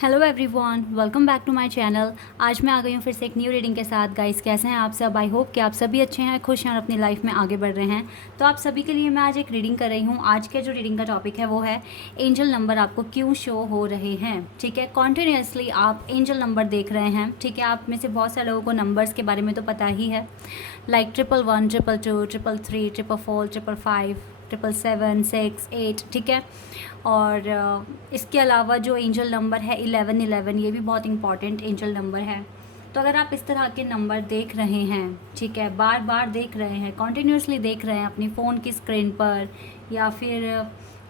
Hello everyone, welcome back to my channel. आज मैं आ गई हूँ फिर से एक न्यू रीडिंग के साथ। गाइस, कैसे हैं आप सब? आई होप कि आप सभी अच्छे हैं, खुश हैं और अपनी लाइफ में आगे बढ़ रहे हैं। तो आप सभी के लिए मैं आज एक रीडिंग कर रही हूँ। आज के जो रीडिंग का टॉपिक है वो है एंजल नंबर आपको क्यों शो हो रहे हैं। ठीक है, कॉन्टीन्यूसली आप एंजल नंबर देख रहे हैं। ठीक है, आप में से बहुत सारे लोगों को नंबर्स के बारे में तो पता ही है, लाइक 111, 222, 333, 444, 555, 777, 6, 8। ठीक है, और इसके अलावा जो एंजल नंबर है 1111, ये भी बहुत इंपॉर्टेंट एंजल नंबर है। तो अगर आप इस तरह के नंबर देख रहे हैं, ठीक है, बार बार देख रहे हैं, कॉन्टीन्यूसली देख रहे हैं अपनी फ़ोन की स्क्रीन पर या फिर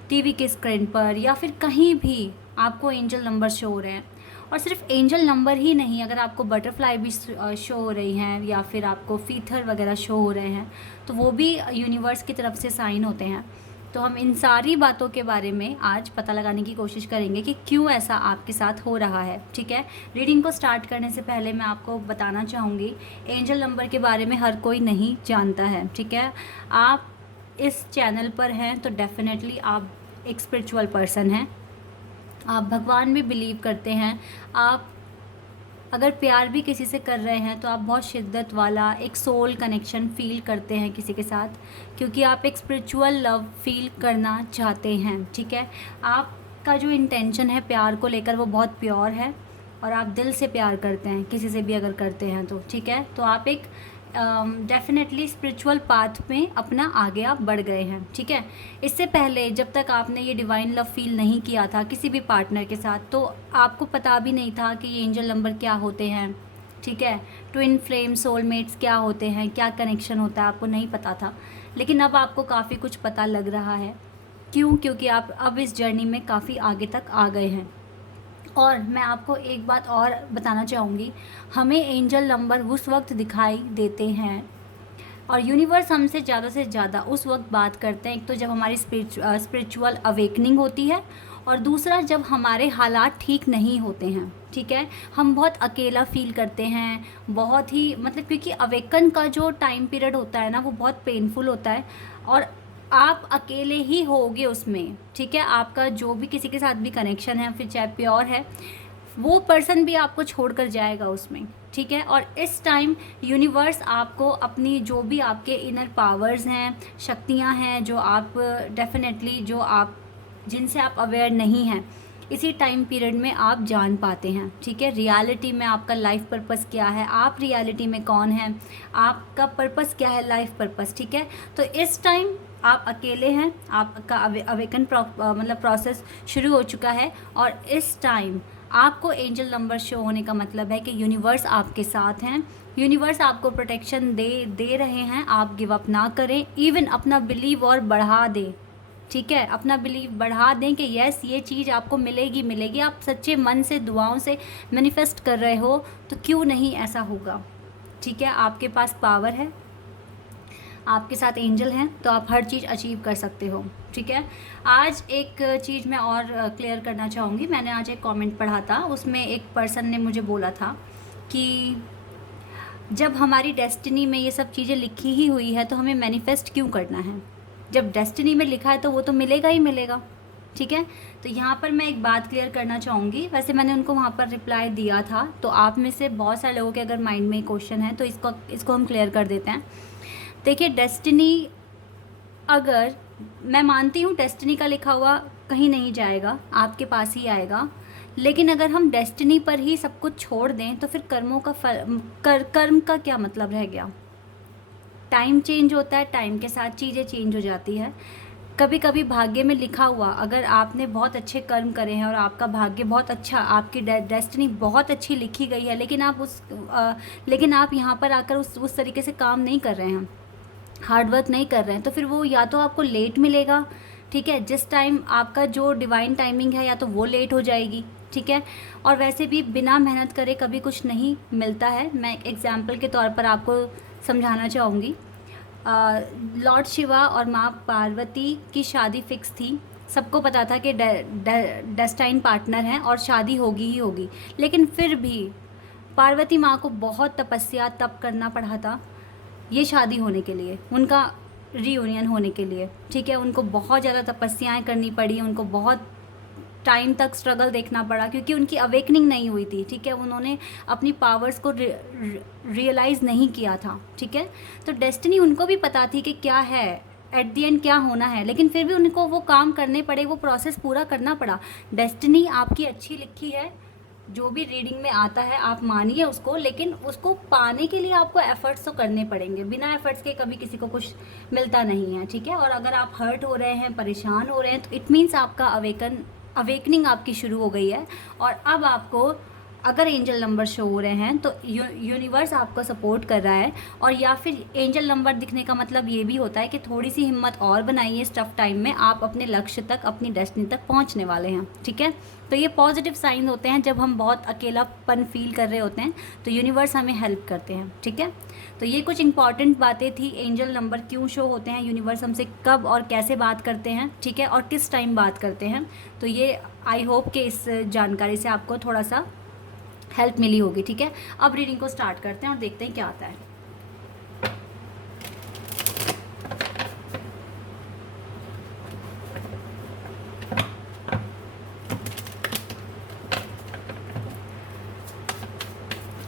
टीवी की स्क्रीन पर या फिर कहीं भी आपको एंजल नंबर शो हो रहे हैं, और सिर्फ एंजल नंबर ही नहीं, अगर आपको बटरफ्लाई भी शो हो रही हैं या फिर आपको फीथर वगैरह शो हो रहे हैं, तो वो भी यूनिवर्स की तरफ से साइन होते हैं। तो हम इन सारी बातों के बारे में आज पता लगाने की कोशिश करेंगे कि क्यों ऐसा आपके साथ हो रहा है। ठीक है, रीडिंग को स्टार्ट करने से पहले मैं आपको बताना चाहूँगी, एंजल नंबर के बारे में हर कोई नहीं जानता है। ठीक है, आप इस चैनल पर हैं तो डेफिनेटली आप एक स्पिरिचुअल पर्सन हैं, आप भगवान में बिलीव करते हैं। आप अगर प्यार भी किसी से कर रहे हैं तो आप बहुत शिद्दत वाला एक सोल कनेक्शन फ़ील करते हैं किसी के साथ, क्योंकि आप एक स्पिरिचुअल लव फील करना चाहते हैं। ठीक है, आपका जो इंटेंशन है प्यार को लेकर वो बहुत प्योर है और आप दिल से प्यार करते हैं किसी से भी अगर करते हैं तो। ठीक है, तो आप एक डेफिनेटली स्पिरिचुअल पाथ में अपना आगे आप बढ़ गए हैं। ठीक है, इससे पहले जब तक आपने ये डिवाइन लव फील नहीं किया था किसी भी पार्टनर के साथ, तो आपको पता भी नहीं था कि ये एंजल नंबर क्या होते हैं। ठीक है, ट्विन फ्लेम सोलमेट्स क्या होते हैं, क्या कनेक्शन होता है, आपको नहीं पता था। लेकिन अब आपको काफ़ी कुछ पता लग रहा है। क्यों? क्योंकि आप अब इस जर्नी में काफ़ी आगे तक आ गए हैं। और मैं आपको एक बात और बताना चाहूँगी, हमें एंजल नंबर उस वक्त दिखाई देते हैं और यूनिवर्स हमसे ज़्यादा से ज़्यादा उस वक्त बात करते हैं, एक तो जब हमारी स्पिरिचुअल अवेकनिंग होती है, और दूसरा जब हमारे हालात ठीक नहीं होते हैं। ठीक है, हम बहुत अकेला फील करते हैं, बहुत ही मतलब, क्योंकि अवेकन का जो टाइम पीरियड होता है ना वो बहुत पेनफुल होता है और आप अकेले ही होगे उसमें। ठीक है, आपका जो भी किसी के साथ भी कनेक्शन है, फिर चाहे प्योर है, वो पर्सन भी आपको छोड़कर जाएगा उसमें। ठीक है, और इस टाइम यूनिवर्स आपको अपनी जो भी आपके इनर पावर्स हैं, शक्तियां हैं, जो आप डेफिनेटली जो आप जिनसे आप अवेयर नहीं हैं, इसी टाइम पीरियड में आप जान पाते हैं। ठीक है, रियलिटी में आपका लाइफ पर्पस क्या है, आप रियलिटी में कौन हैं, आपका पर्पस क्या है, लाइफ पर्पस। ठीक है, तो इस टाइम आप अकेले हैं, आपका अवेकन मतलब प्रोसेस शुरू हो चुका है, और इस टाइम आपको एंजल नंबर शो होने का मतलब है कि यूनिवर्स आपके साथ हैं, यूनिवर्स आपको प्रोटेक्शन दे रहे हैं। आप गिव अप ना करें, इवन अपना बिलीव और बढ़ा दें। ठीक है, अपना बिलीव बढ़ा दें कि यस, ये चीज़ आपको मिलेगी मिलेगी। आप सच्चे मन से दुआओं से मैनिफेस्ट कर रहे हो तो क्यों नहीं ऐसा होगा। ठीक है, आपके पास पावर है, आपके साथ एंजल हैं, तो आप हर चीज़ अचीव कर सकते हो। ठीक है, आज एक चीज़ मैं और क्लियर करना चाहूँगी। मैंने आज एक कमेंट पढ़ा था, उसमें एक पर्सन ने मुझे बोला था कि जब हमारी डेस्टिनी में ये सब चीज़ें लिखी ही हुई है तो हमें मैनिफेस्ट क्यों करना है। जब डेस्टिनी में लिखा है तो वो तो मिलेगा ही मिलेगा। ठीक है, तो यहाँ पर मैं एक बात क्लियर करना चाहूँगी। वैसे मैंने उनको वहाँ पर रिप्लाई दिया था, तो आप में से बहुत सारे लोगों के अगर माइंड में क्वेश्चन है तो इसको हम क्लियर कर देते हैं। देखिए, डेस्टिनी, अगर मैं मानती हूँ डेस्टिनी का लिखा हुआ कहीं नहीं जाएगा, आपके पास ही आएगा, लेकिन अगर हम डेस्टिनी पर ही सब कुछ छोड़ दें तो फिर कर्मों का कर्म का क्या मतलब रह गया। टाइम चेंज होता है, टाइम के साथ चीज़ें चेंज हो जाती है। कभी कभी भाग्य में लिखा हुआ, अगर आपने बहुत अच्छे कर्म करे हैं और आपका भाग्य बहुत अच्छा, आपकी डेस्टिनी बहुत अच्छी लिखी गई है, लेकिन आप यहाँ पर आकर उस तरीके से काम नहीं कर रहे हैं, हार्ड वर्क नहीं कर रहे हैं, तो फिर वो या तो आपको लेट मिलेगा। ठीक है, जिस टाइम आपका जो डिवाइन टाइमिंग है या तो वो लेट हो जाएगी। ठीक है, और वैसे भी बिना मेहनत करे कभी कुछ नहीं मिलता है। मैं एग्जाम्पल के तौर पर आपको समझाना चाहूँगी। लॉर्ड शिवा और माँ पार्वती की शादी फिक्स थी, सबको पता था कि डेस्टाइन पार्टनर हैं और शादी होगी ही होगी, लेकिन फिर भी पार्वती माँ को बहुत तपस्या तप करना पड़ा था ये शादी होने के लिए, उनका रीयूनियन होने के लिए। ठीक है, उनको बहुत ज़्यादा तपस्याएं करनी पड़ी, उनको बहुत टाइम तक स्ट्रगल देखना पड़ा, क्योंकि उनकी अवेकनिंग नहीं हुई थी, ठीक है। उन्होंने अपनी पावर्स को रियलाइज़ नहीं किया था, ठीक है। तो डेस्टिनी उनको भी पता थी कि क्या है, एट दी एंड क्या होना है, लेकिन फिर भी उनको वो काम करने पड़े, वो प्रोसेस पूरा करना पड़ा। डेस्टिनी आपकी अच्छी लिखी है, जो भी रीडिंग में आता है आप मानिए उसको, लेकिन उसको पाने के लिए आपको एफर्ट्स तो करने पड़ेंगे। बिना एफर्ट्स के कभी किसी को कुछ मिलता नहीं है, ठीक है। और अगर आप हर्ट हो रहे हैं, परेशान हो रहे हैं, तो इट मीन्स आपका अवेकनिंग आपकी शुरू हो गई है। और अब आपको अगर एंजल नंबर शो हो रहे हैं तो यूनिवर्स आपको सपोर्ट कर रहा है। और या फिर एंजल नंबर दिखने का मतलब ये भी होता है कि थोड़ी सी हिम्मत और बनाइए, इस टफ टाइम में आप अपने लक्ष्य तक, अपनी डेस्टिनी तक पहुंचने वाले हैं, ठीक है। तो ये पॉजिटिव साइन होते हैं जब हम बहुत अकेलापन फील कर रहे होते हैं, तो यूनिवर्स हमें हेल्प करते हैं, ठीक है। तो ये कुछ इंपॉर्टेंट बातें थी, एंजल नंबर क्यों शो होते हैं, यूनिवर्स हमसे कब और कैसे बात करते हैं, ठीक है, और किस टाइम बात करते हैं। तो ये आई होप कि इस जानकारी से आपको थोड़ा सा हेल्प मिली होगी, ठीक है। अब रीडिंग को स्टार्ट करते हैं और देखते हैं क्या आता है।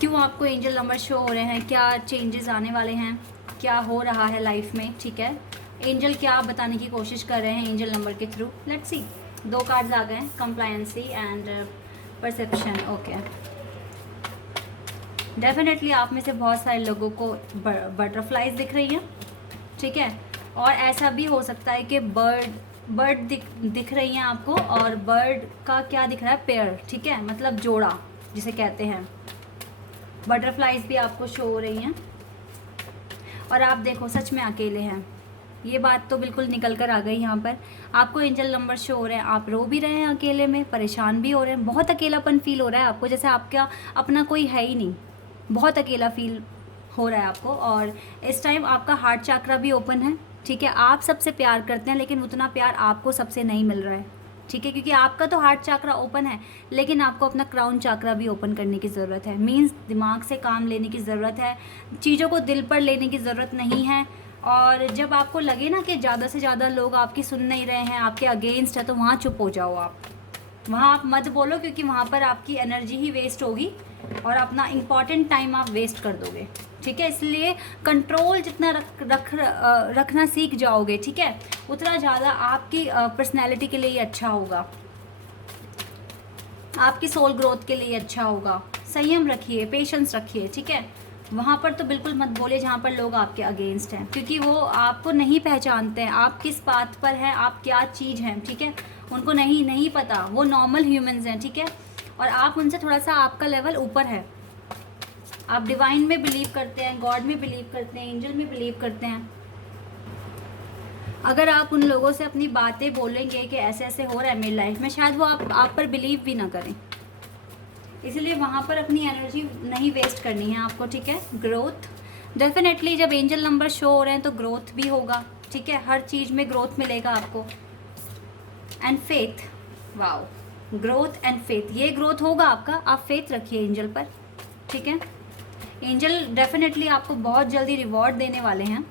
क्यों आपको एंजल नंबर शो हो रहे हैं, क्या चेंजेस आने वाले हैं, क्या हो रहा है लाइफ में, ठीक है। एंजल क्या बताने की कोशिश कर रहे हैं एंजल नंबर के थ्रू, लेट्स सी। 2 कार्ड्स आ गए हैं, कंप्लायंसी एंड परसेप्शन। ओके, डेफिनेटली आप में से बहुत सारे लोगों को बटरफ्लाइज दिख रही हैं, ठीक है। और ऐसा भी हो सकता है कि बर्ड दिख रही हैं आपको, और बर्ड का क्या दिख रहा है, पेयर, ठीक है, मतलब जोड़ा जिसे कहते हैं। बटरफ्लाइज भी आपको शो हो रही हैं। और आप देखो सच में अकेले हैं, ये बात तो बिल्कुल निकल कर आ गई यहाँ पर। आपको एंजल नंबर शो हो रहे हैं, आप रो भी रहे हैं अकेले में, परेशान भी हो रहे हैं, बहुत अकेलापन फील हो रहा है आपको, जैसे आपका अपना कोई है ही नहीं, बहुत अकेला फील हो रहा है आपको। और इस टाइम आपका हार्ट चक्रा भी ओपन है, ठीक है। आप सबसे प्यार करते हैं, लेकिन उतना प्यार आपको सबसे नहीं मिल रहा है, ठीक है, क्योंकि आपका तो हार्ट चक्रा ओपन है, लेकिन आपको अपना क्राउन चक्रा भी ओपन करने की ज़रूरत है। मीन्स दिमाग से काम लेने की ज़रूरत है, चीज़ों को दिल पर लेने की ज़रूरत नहीं है। और जब आपको लगे ना कि ज़्यादा से ज़्यादा लोग आपकी सुन नहीं रहे हैं, आपके अगेंस्ट है, तो वहाँ चुप हो जाओ आप, वहाँ आप मत बोलो, क्योंकि वहाँ पर आपकी एनर्जी ही वेस्ट होगी और अपना इम्पॉर्टेंट टाइम आप वेस्ट कर दोगे, ठीक है। इसलिए कंट्रोल जितना रखना सीख जाओगे, ठीक है, उतना ज़्यादा आपकी पर्सनैलिटी के लिए अच्छा होगा, आपकी सोल ग्रोथ के लिए अच्छा होगा। संयम रखिए, पेशेंस रखिए, ठीक है। वहाँ पर तो बिल्कुल मत बोलिए जहाँ पर लोग आपके अगेंस्ट हैं, क्योंकि वो आपको नहीं पहचानते हैं, आप किस पाथ पर हैं, आप क्या चीज़ हैं, ठीक है। उनको नहीं पता, वो नॉर्मल ह्यूमंस हैं, ठीक है। और आप उनसे थोड़ा सा, आपका लेवल ऊपर है, आप डिवाइन में बिलीव करते हैं, गॉड में बिलीव करते हैं, एंजल में बिलीव करते हैं। अगर आप उन लोगों से अपनी बातें बोलेंगे कि ऐसे ऐसे हो रहा है मेरी लाइफ में, शायद वो आप पर बिलीव भी ना करें। इसलिए वहाँ पर अपनी एनर्जी नहीं वेस्ट करनी है आपको, ठीक है। ग्रोथ, डेफिनेटली जब एंजल नंबर शो हो रहे हैं तो ग्रोथ भी होगा, ठीक है, हर चीज़ में ग्रोथ मिलेगा आपको। And faith, wow, growth and faith, ये ग्रोथ होगा आपका, आप फेथ रखिए एंजल पर, ठीक है। एंजल डेफिनेटली आपको बहुत जल्दी रिवॉर्ड देने वाले हैं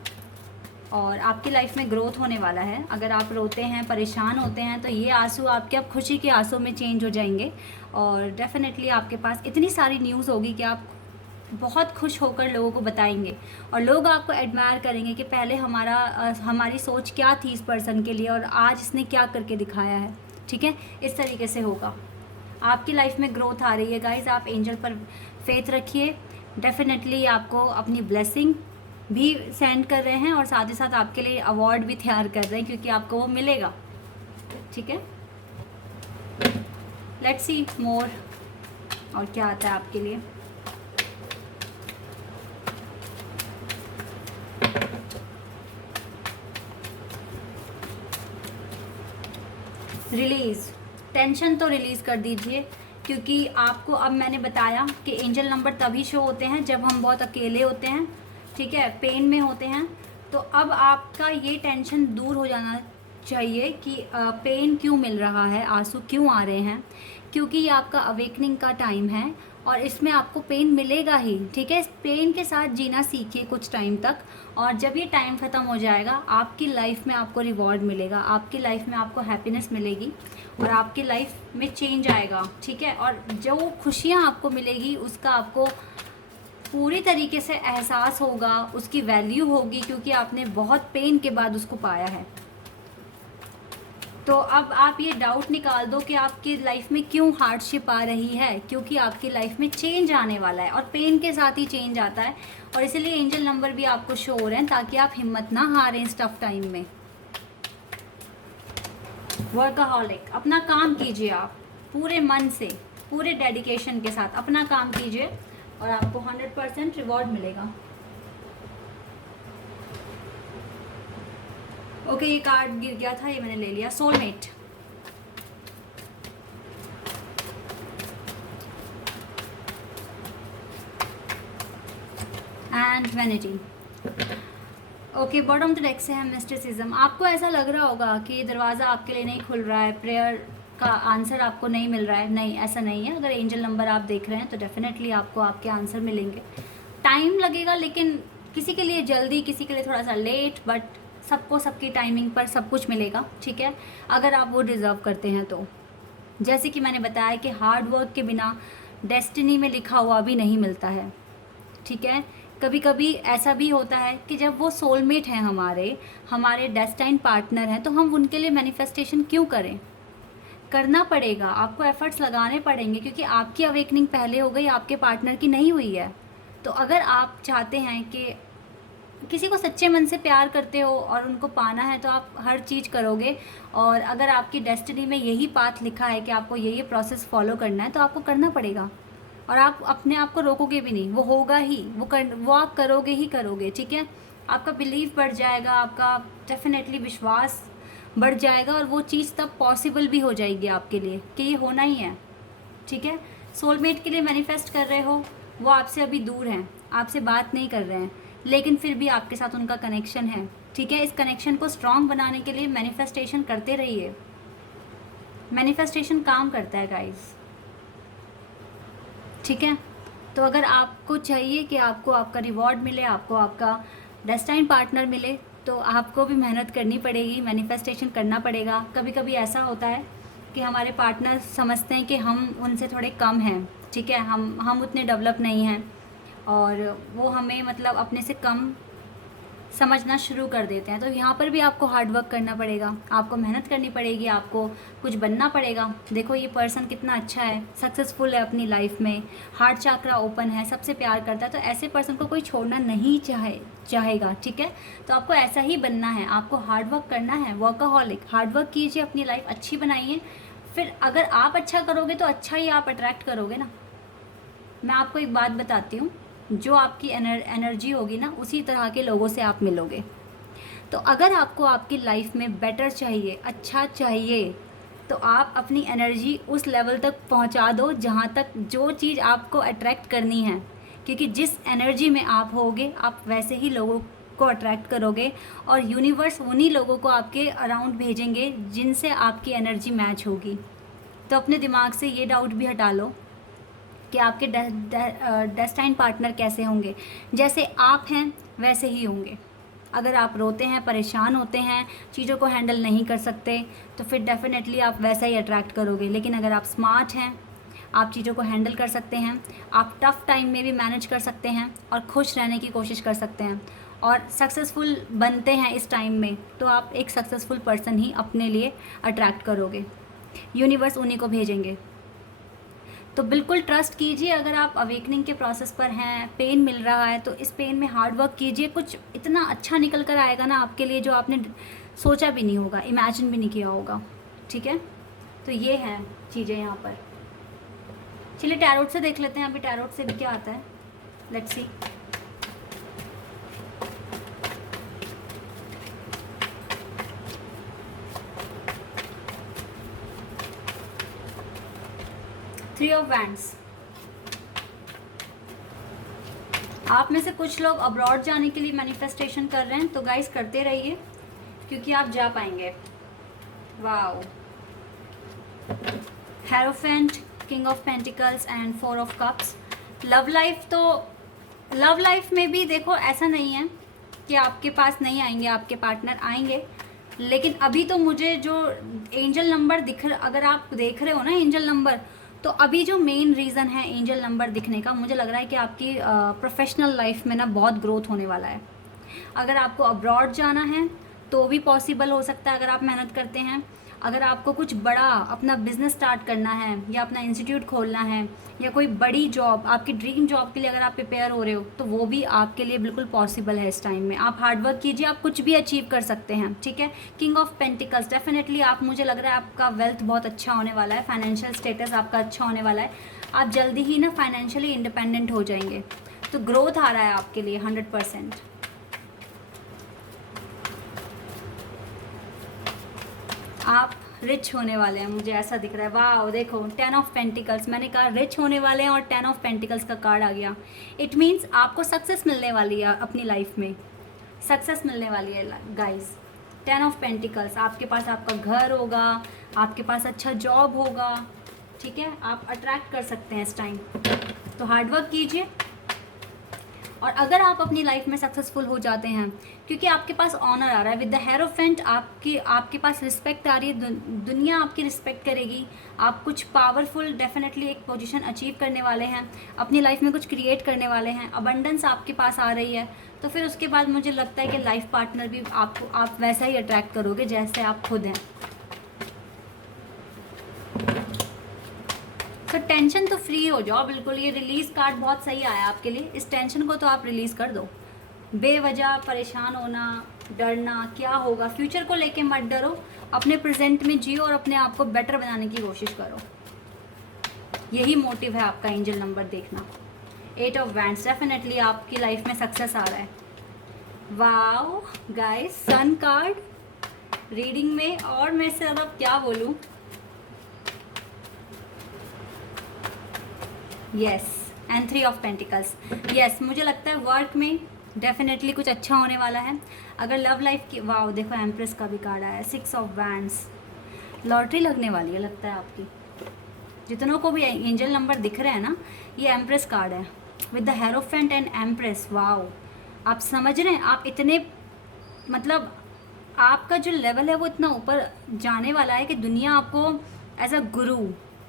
और आपकी लाइफ में ग्रोथ होने वाला है। अगर आप रोते हैं, परेशान होते हैं, तो ये आंसू आपके अब खुशी के आंसू में चेंज हो जाएंगे। और डेफिनेटली आपके पास इतनी सारी न्यूज़ होगी कि आप बहुत खुश होकर लोगों को बताएंगे, और लोग आपको एडमायर करेंगे कि पहले हमारी सोच क्या थी इस पर्सन के लिए, और आज इसने क्या करके दिखाया है, ठीक है। इस तरीके से होगा, आपकी लाइफ में ग्रोथ आ रही है गाइज। आप एंजल पर फेथ रखिए, डेफिनेटली आपको अपनी ब्लेसिंग भी सेंड कर रहे हैं, और साथ ही साथ आपके लिए अवार्ड भी तैयार कर रहे हैं, क्योंकि आपको वो मिलेगा, ठीक है। लेट्स सी मोर, और क्या आता है आपके लिए। रिलीज़, टेंशन तो रिलीज़ कर दीजिए, क्योंकि आपको अब मैंने बताया कि एंजल नंबर तभी शो होते हैं जब हम बहुत अकेले होते हैं, ठीक है, पेन में होते हैं। तो अब आपका ये टेंशन दूर हो जाना चाहिए कि पेन क्यों मिल रहा है, आंसू क्यों आ रहे हैं, क्योंकि ये आपका अवेकनिंग का टाइम है और इसमें आपको पेन मिलेगा ही, ठीक है। इस पेन के साथ जीना सीखिए कुछ टाइम तक, और जब ये टाइम ख़त्म हो जाएगा आपकी लाइफ में आपको रिवॉर्ड मिलेगा, आपकी लाइफ में आपको हैप्पीनेस मिलेगी। और आपकी लाइफ में चेंज आएगा, ठीक है। और जो खुशियाँ आपको मिलेगी उसका आपको पूरी तरीके से एहसास होगा, उसकी वैल्यू होगी, क्योंकि आपने बहुत पेन के बाद उसको पाया है। तो अब आप ये डाउट निकाल दो कि आपकी लाइफ में क्यों हार्डशिप आ रही है, क्योंकि आपकी लाइफ में चेंज आने वाला है और पेन के साथ ही चेंज आता है। और इसीलिए एंजल नंबर भी आपको शो हो रहे हैं ताकि आप हिम्मत ना हारें इस टफ टाइम में। वर्कaholic, अपना काम कीजिए आप पूरे मन से, पूरे डेडिकेशन के साथ अपना काम कीजिए और आपको 100% रिवॉर्ड मिलेगा। ओके, ये कार्ड गिर गया था, ये मैंने ले लिया। Soulmate, and vanity. Okay, bottom of the deck से है मिस्टिसिज्म। आपको ऐसा लग रहा होगा कि ये दरवाज़ा आपके लिए नहीं खुल रहा है, प्रेयर का आंसर आपको नहीं मिल रहा है। नहीं, ऐसा नहीं है। अगर एंजल नंबर आप देख रहे हैं तो डेफिनेटली आपको आपके आंसर मिलेंगे। टाइम लगेगा, लेकिन किसी के लिए जल्दी, किसी के लिए थोड़ा सा लेट, बट सबको सबकी टाइमिंग पर सब कुछ मिलेगा, ठीक है, अगर आप वो डिज़र्व करते हैं तो। जैसे कि मैंने बताया कि हार्ड वर्क के बिना डेस्टिनी में लिखा हुआ भी नहीं मिलता है, ठीक है। कभी कभी ऐसा भी होता है कि जब वो सोलमेट हैं, हमारे डेस्टाइन पार्टनर हैं, तो हम उनके लिए मैनिफेस्टेशन क्यों करें? करना पड़ेगा, आपको एफर्ट्स लगाने पड़ेंगे, क्योंकि आपकी अवेकनिंग पहले हो गई, आपके पार्टनर की नहीं हुई है। तो अगर आप चाहते हैं कि किसी को सच्चे मन से प्यार करते हो और उनको पाना है, तो आप हर चीज़ करोगे। और अगर आपकी डेस्टिनी में यही पाथ लिखा है कि आपको ये प्रोसेस फॉलो करना है, तो आपको करना पड़ेगा। और आप अपने आप को रोकोगे भी नहीं, वो होगा ही, वो आप करोगे ही करोगे, ठीक है। आपका बिलीव बढ़ जाएगा, आपका डेफिनेटली विश्वास बढ़ जाएगा, और वो चीज़ तब पॉसिबल भी हो जाएगी आपके लिए कि ये होना ही है, ठीक है। सोलमेट के लिए मैनिफेस्ट कर रहे हो, वो आपसे अभी दूर हैं, आपसे बात नहीं कर रहे हैं, लेकिन फिर भी आपके साथ उनका कनेक्शन है, ठीक है। इस कनेक्शन को स्ट्रॉन्ग बनाने के लिए मैनिफेस्टेशन करते रहिए। मैनिफेस्टेशन काम करता है गाइस, ठीक है। तो अगर आपको चाहिए कि आपको आपका रिवॉर्ड मिले, आपको आपका डेस्टाइन पार्टनर मिले, तो आपको भी मेहनत करनी पड़ेगी, मैनिफेस्टेशन करना पड़ेगा। कभी कभी ऐसा होता है कि हमारे पार्टनर समझते हैं कि हम उनसे थोड़े कम हैं, ठीक है, हम उतने डेवलप नहीं हैं, और वो हमें मतलब अपने से कम समझना शुरू कर देते हैं। तो यहाँ पर भी आपको हार्ड वर्क करना पड़ेगा, आपको मेहनत करनी पड़ेगी, आपको कुछ बनना पड़ेगा। देखो ये पर्सन कितना अच्छा है, सक्सेसफुल है अपनी लाइफ में, हार्ट चाक्रा ओपन है, सबसे प्यार करता है, तो ऐसे पर्सन को कोई छोड़ना नहीं चाहेगा, ठीक है। तो आपको ऐसा ही बनना है, आपको हार्ड वर्क करना है, वर्कaholic, हार्ड वर्क कीजिए, अपनी लाइफ अच्छी बनाइए। फिर अगर आप अच्छा करोगे तो अच्छा ही आप अट्रैक्ट करोगे ना। मैं आपको एक बात बताती हूँ, जो आपकी एनर्जी होगी ना, उसी तरह के लोगों से आप मिलोगे। तो अगर आपको आपकी लाइफ में बेटर चाहिए, अच्छा चाहिए, तो आप अपनी एनर्जी उस लेवल तक पहुंचा दो जहां तक जो चीज़ आपको अट्रैक्ट करनी है, क्योंकि जिस एनर्जी में आप होगे, आप वैसे ही लोगों को अट्रैक्ट करोगे, और यूनिवर्स उन्हीं लोगों को आपके अराउंड भेजेंगे जिनसे आपकी एनर्जी मैच होगी। तो अपने दिमाग से ये डाउट भी हटा लो कि आपके डेस्टाइन पार्टनर कैसे होंगे। जैसे आप हैं वैसे ही होंगे। अगर आप रोते हैं, परेशान होते हैं, चीज़ों को हैंडल नहीं कर सकते, तो फिर डेफिनेटली आप वैसा ही अट्रैक्ट करोगे। लेकिन अगर आप स्मार्ट हैं, आप चीज़ों को हैंडल कर सकते हैं, आप टफ़ टाइम में भी मैनेज कर सकते हैं और खुश रहने की कोशिश कर सकते हैं और सक्सेसफुल बनते हैं इस टाइम में, तो आप एक सक्सेसफुल पर्सन ही अपने लिए अट्रैक्ट करोगे। यूनिवर्स उन्हीं को भेजेंगे। तो बिल्कुल ट्रस्ट कीजिए। अगर आप अवेकनिंग के प्रोसेस पर हैं, पेन मिल रहा है, तो इस पेन में हार्ड वर्क कीजिए। कुछ इतना अच्छा निकल कर आएगा ना आपके लिए, जो आपने सोचा भी नहीं होगा, इमेजिन भी नहीं किया होगा, ठीक है। तो ये हैं चीज़ें यहाँ पर। चलिए टैरोट से देख लेते हैं, अभी टैरोट से भी क्या आता है, let's see. Three of wands. आप में से कुछ लोग अब्रॉड जाने के लिए मैनिफेस्टेशन कर रहे हैं, तो गाइस करते रहिए, क्योंकि आप जा पाएंगे। Wow, hierophant, king of pentacles and four of cups. Love life, तो लव लाइफ में भी देखो ऐसा नहीं है कि आपके पास नहीं आएंगे, आपके पार्टनर आएंगे, लेकिन अभी तो मुझे जो एंजल नंबर अगर आप देख रहे हो ना एंजल नंबर, तो अभी जो मेन रीज़न है एंजल नंबर दिखने का, मुझे लग रहा है कि आपकी प्रोफेशनल लाइफ में ना बहुत ग्रोथ होने वाला है। अगर आपको अब्रॉड जाना है तो भी पॉसिबल हो सकता है अगर आप मेहनत करते हैं। अगर आपको कुछ बड़ा अपना बिजनेस स्टार्ट करना है या अपना इंस्टीट्यूट खोलना है या कोई बड़ी जॉब, आपकी ड्रीम जॉब के लिए अगर आप प्रिपेयर हो रहे हो, तो वो भी आपके लिए बिल्कुल पॉसिबल है इस टाइम में। आप हार्डवर्क कीजिए, आप कुछ भी अचीव कर सकते हैं, ठीक है। किंग ऑफ पेंटिकल्स, डेफिनेटली आप, मुझे लग रहा है आपका वेल्थ बहुत अच्छा होने वाला है, फाइनेंशियल स्टेटस आपका अच्छा होने वाला है, आप जल्दी ही ना फाइनेंशियली इंडिपेंडेंट हो जाएंगे। तो ग्रोथ आ रहा है आपके लिए 100%। आप रिच होने वाले हैं, मुझे ऐसा दिख रहा है। वाह, देखो 10 ऑफ पेंटिकल्स, मैंने कहा रिच होने वाले हैं और 10 ऑफ पेंटिकल्स का कार्ड आ गया। इट मीन्स आपको सक्सेस मिलने वाली है, अपनी लाइफ में सक्सेस मिलने वाली है गाइस। 10 ऑफ पेंटिकल्स, आपके पास आपका घर होगा, आपके पास अच्छा जॉब होगा, ठीक है। आप अट्रैक्ट कर सकते हैं इस टाइम, तो हार्डवर्क कीजिए। और अगर आप अपनी लाइफ में सक्सेसफुल हो जाते हैं, क्योंकि आपके पास ऑनर आ रहा है विद द हेरोफेंट, आपके पास रिस्पेक्ट आ रही है, दुनिया आपकी रिस्पेक्ट करेगी, आप कुछ पावरफुल डेफिनेटली एक पोजीशन अचीव करने वाले हैं, अपनी लाइफ में कुछ क्रिएट करने वाले हैं, अबंडेंस आपके पास आ रही है। तो फिर उसके बाद मुझे लगता है कि लाइफ पार्टनर भी आप वैसा ही अट्रैक्ट करोगे जैसे आप खुद हैं। तो टेंशन तो फ्री हो जाओ बिल्कुल। ये रिलीज़ कार्ड बहुत सही आया आपके लिए, इस टेंशन को तो आप रिलीज़ कर दो। बेवजह परेशान होना, डरना क्या होगा, फ्यूचर को लेके मत डरो, अपने प्रेजेंट में जियो और अपने आप को बेटर बनाने की कोशिश करो। यही मोटिव है आपका एंजल नंबर देखना। 8 ऑफ वैंड्स, डेफिनेटली आपकी लाइफ में सक्सेस आ रहा है। Wow guys, sun card reading में, और मैं से अब क्या बोलूँ। Yes, and 3 of pentacles. Yes, मुझे लगता है वर्क में डेफिनेटली कुछ अच्छा होने वाला है। अगर लव लाइफ की, वाओ देखो एम्प्रेस का भी कार्ड आया है, 6 ऑफ वैंड्स। लॉटरी लगने वाली है लगता है आपकी। जितनों को भी एंजल नंबर दिख रहे हैं ना, ये एम्प्रेस कार्ड है with the hierophant and empress. Wow, आप समझ रहे हैं, आप इतने, मतलब आपका जो लेवल है वो इतना ऊपर जाने वाला है कि दुनिया आपको एज अ गुरु,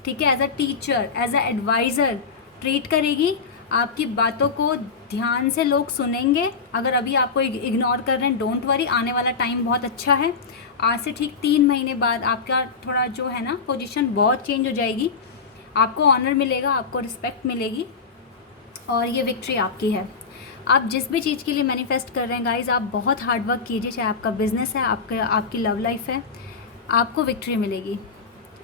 ठीक है, as a teacher, as a advisor treat करेगी। आपकी बातों को ध्यान से लोग सुनेंगे। अगर अभी आपको इग्नोर कर रहे हैं, डोंट वरी, आने वाला टाइम बहुत अच्छा है। आज से ठीक 3 महीने बाद आपका थोड़ा जो है ना पोजीशन बहुत चेंज हो जाएगी, आपको ऑनर मिलेगा, आपको रिस्पेक्ट मिलेगी, और ये विक्ट्री आपकी है। आप जिस भी चीज़ के लिए मैनिफेस्ट कर रहे हैं गाइज, आप बहुत हार्ड वर्क कीजिए, चाहे आपका बिजनेस है, आपकी लव लाइफ है, आपको विक्ट्री मिलेगी,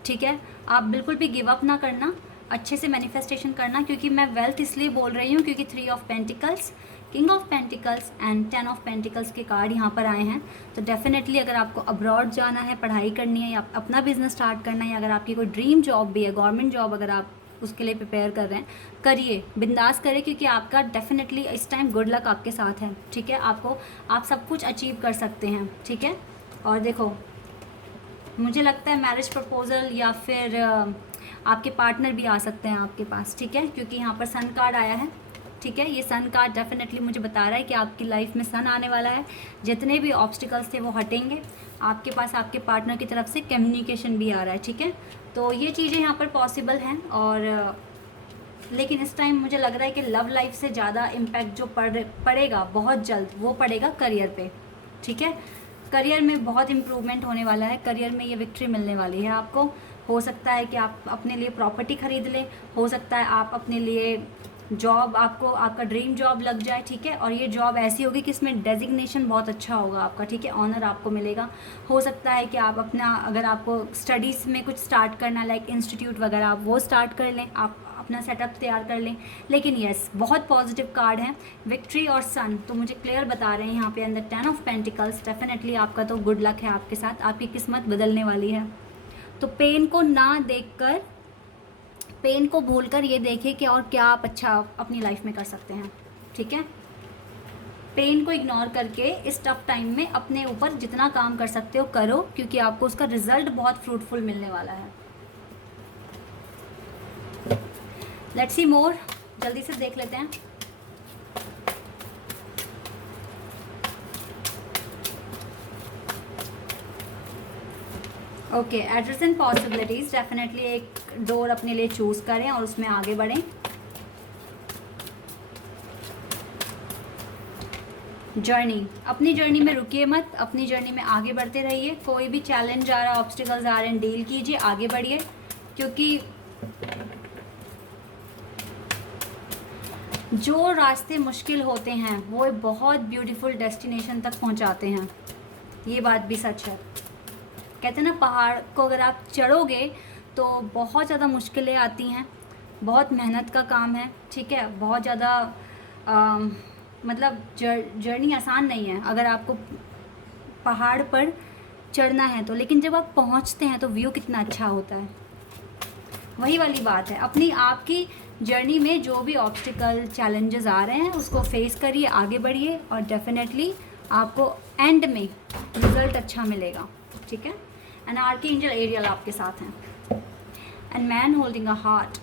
ठीक है। आप बिल्कुल भी गिव अप ना करना, अच्छे से मैनिफेस्टेशन करना, क्योंकि मैं वेल्थ इसलिए बोल रही हूँ क्योंकि 3 of pentacles, king of pentacles and 10 of pentacles के कार्ड यहाँ पर आए हैं। तो डेफिनेटली अगर आपको अब्रॉड जाना है, पढ़ाई करनी है, या अपना बिजनेस स्टार्ट करना है, या अगर आपकी कोई ड्रीम जॉब भी है, गवर्नमेंट जॉब अगर आप उसके लिए प्रिपेयर कर रहे हैं, करिए, बिंदास करें, क्योंकि आपका डेफिनेटली इस टाइम गुड लक आपके साथ है, ठीक है। आप सब कुछ अचीव कर सकते हैं, ठीक है। और देखो, मुझे लगता है मैरिज प्रपोजल या फिर आपके पार्टनर भी आ सकते हैं आपके पास, ठीक है, क्योंकि यहाँ पर सन कार्ड आया है, ठीक है। ये सन कार्ड डेफिनेटली मुझे बता रहा है कि आपकी लाइफ में सन आने वाला है, जितने भी ऑब्स्टिकल्स थे वो हटेंगे, आपके पास आपके पार्टनर की तरफ से कम्युनिकेशन भी आ रहा है, ठीक है। तो ये चीज़ें यहाँ पर पॉसिबल हैं। और लेकिन इस टाइम मुझे लग रहा है कि लव लाइफ से ज़्यादा इम्पैक्ट जो पड़ेगा बहुत जल्द, वो पड़ेगा करियर पे, ठीक है। करियर में बहुत इम्प्रूवमेंट होने वाला है, करियर में ये विक्ट्री मिलने वाली है आपको। हो सकता है कि आप अपने लिए प्रॉपर्टी खरीद लें, हो सकता है आप अपने लिए जॉब, आपका ड्रीम जॉब लग जाए, ठीक है। और ये जॉब ऐसी होगी कि इसमें डेजिग्नेशन बहुत अच्छा होगा आपका, ठीक है, ऑनर आपको मिलेगा। हो सकता है कि आप अपना, अगर आपको स्टडीज़ में कुछ स्टार्ट करना, लाइक इंस्टीट्यूट वगैरह, आप वो स्टार्ट कर लें, आप अपना सेटअप तैयार कर लें। लेकिन यस, बहुत पॉजिटिव कार्ड है, विक्ट्री और सन तो मुझे क्लियर बता रहे हैं यहाँ पे अंदर 10 ऑफ पेंटिकल्स। डेफिनेटली आपका तो गुड लक है आपके साथ, आपकी किस्मत बदलने वाली है। तो पेन को ना देखकर, पेन को भूलकर ये देखिए कि और क्या आप अच्छा अपनी लाइफ में कर सकते हैं, ठीक है। पेन को इग्नोर करके इस टफ टाइम में अपने ऊपर जितना काम कर सकते हो करो, क्योंकि आपको उसका रिजल्ट बहुत फ्रूटफुल मिलने वाला है। लेट्स सी मोर, जल्दी से देख लेते हैं। Okay, address and possibilities, definitely एक डोर अपने लिए चूज़ करें और उसमें आगे बढ़ें। जर्नी, अपनी जर्नी में रुकिए मत, अपनी जर्नी में आगे बढ़ते रहिए। कोई भी चैलेंज आ रहा है, ऑब्स्टिकल्स आ रहे हैं, डील कीजिए, आगे बढ़िए, क्योंकि जो रास्ते मुश्किल होते हैं वो एक बहुत ब्यूटीफुल डेस्टिनेशन तक पहुंचाते हैं। ये बात भी सच है। कहते हैं ना, पहाड़ को अगर आप चढ़ोगे तो बहुत ज़्यादा मुश्किलें आती हैं, बहुत मेहनत का काम है, ठीक है, बहुत ज़्यादा मतलब जर्नी आसान नहीं है अगर आपको पहाड़ पर चढ़ना है तो। लेकिन जब आप पहुंचते हैं तो व्यू कितना अच्छा होता है। वही वाली बात है, अपनी आपकी जर्नी में जो भी ऑब्स्टिकल चैलेंजेस आ रहे हैं उसको फेस करिए, आगे बढ़िए, और डेफिनेटली आपको एंड में रिज़ल्ट अच्छा मिलेगा, ठीक है। एंड आर्कएंजल एरियल आपके साथ हैं, and man holding a heart.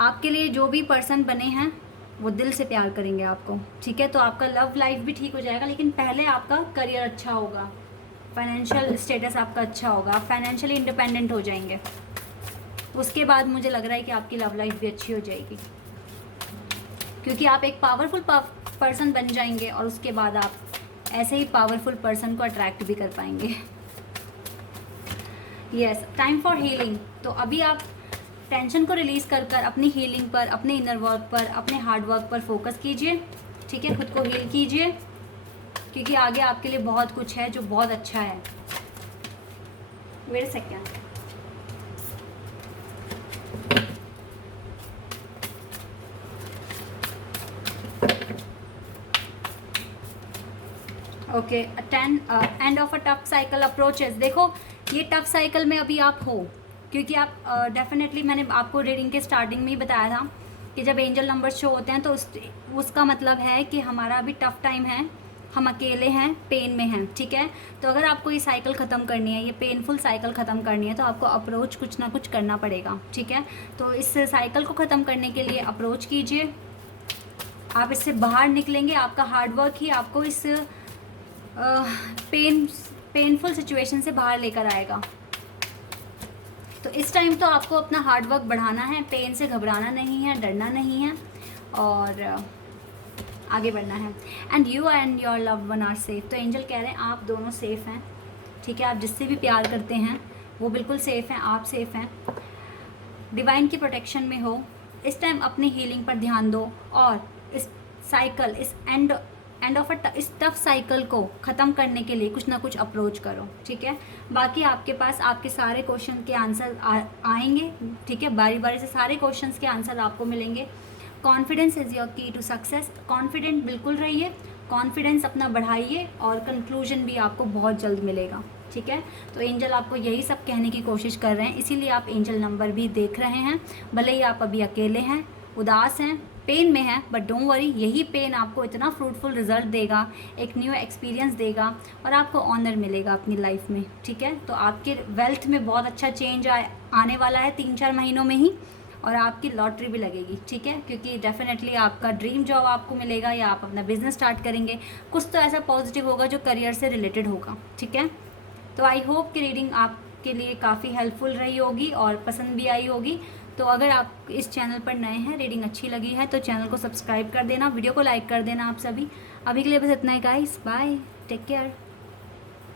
आपके लिए जो भी पर्सन बने हैं वो दिल से प्यार करेंगे आपको, ठीक है। तो आपका लव लाइफ भी ठीक हो जाएगा, लेकिन पहले आपका करियर अच्छा होगा, फाइनेंशियल स्टेटस आपका अच्छा होगा, फाइनेंशियली इंडिपेंडेंट हो जाएंगे। उसके बाद मुझे लग रहा है कि आपकी लव लाइफ भी अच्छी हो जाएगी, क्योंकि आप एक पावरफुल पर्सन बन जाएंगे और उसके बाद आप ऐसे ही पावरफुल पर्सन को अट्रैक्ट भी कर पाएंगे। Yes, time for healing. तो अभी आप टेंशन को रिलीज़ कर कर अपनी हीलिंग पर, अपने इनर वर्क पर, अपने हार्ड वर्क पर फोकस कीजिए, ठीक है। खुद को हील कीजिए, क्योंकि आगे आपके लिए बहुत कुछ है जो बहुत अच्छा है। Wait second. Okay, end of a tough cycle approaches. देखो, ये टफ साइकिल में अभी आप हो, क्योंकि आप डेफिनेटली मैंने आपको रीडिंग के स्टार्टिंग में ही बताया था कि जब एंजल नंबर शो होते हैं तो उसका मतलब है कि हमारा अभी टफ टाइम है, हम अकेले हैं, पेन में हैं, ठीक है। तो अगर आपको ये साइकिल ख़त्म करनी है, ये पेनफुल साइकिल ख़त्म करनी है, तो आपको अप्रोच कुछ ना कुछ करना पड़ेगा, ठीक है। तो इस साइकिल को ख़त्म करने के लिए अप्रोच कीजिए, आप इससे बाहर निकलेंगे। आपका हार्डवर्क ही आपको इस पेनफुल सिचुएशन से बाहर लेकर आएगा। तो इस टाइम तो आपको अपना हार्डवर्क बढ़ाना है, पेन से घबराना नहीं है, डरना नहीं है, और आगे बढ़ना है। And you and your loved one are safe. तो एंजल कह रहे हैं आप दोनों सेफ़ हैं, ठीक है। आप जिससे भी प्यार करते हैं वो बिल्कुल सेफ़ हैं, आप सेफ़ हैं, डिवाइन की प्रोटेक्शन में हो। इस टाइम अपनी हीलिंग पर ध्यान दो और इस साइकिल, इस एंड ऑफ इस टफ साइकिल को ख़त्म करने के लिए कुछ ना कुछ अप्रोच करो, ठीक है। बाकी आपके पास आपके सारे क्वेश्चन के आंसर आएंगे, ठीक है। बारी बारी से सारे क्वेश्चंस के आंसर आपको मिलेंगे। कॉन्फिडेंस इज़ योर की टू सक्सेस। कॉन्फिडेंट बिल्कुल रहिए, कॉन्फिडेंस अपना बढ़ाइए, और कंक्लूजन भी आपको बहुत जल्द मिलेगा, ठीक है। तो एंजल आपको यही सब कहने की कोशिश कर रहे हैं, इसीलिए आप एंजल नंबर भी देख रहे हैं। भले ही आप अभी अकेले हैं, उदास हैं, पेन में है, बट डोंट वरी, यही पेन आपको इतना फ्रूटफुल रिजल्ट देगा, एक न्यू एक्सपीरियंस देगा, और आपको ऑनर मिलेगा अपनी लाइफ में, ठीक है। तो आपके वेल्थ में बहुत अच्छा चेंज आने वाला है 3-4 महीनों में ही, और आपकी लॉटरी भी लगेगी, ठीक है, क्योंकि डेफिनेटली आपका ड्रीम जॉब आपको मिलेगा, या आप अपना बिजनेस स्टार्ट करेंगे। कुछ तो ऐसा पॉजिटिव होगा जो करियर से रिलेटेड होगा, ठीक है। तो आई होप कि रीडिंग आपके लिए काफ़ी हेल्पफुल रही होगी और पसंद भी आई होगी। तो अगर आप इस चैनल पर नए हैं, रीडिंग अच्छी लगी है तो चैनल को सब्सक्राइब कर देना, वीडियो को लाइक कर देना आप सभी। अभी के लिए बस इतना ही गाइस, बाय, टेक केयर।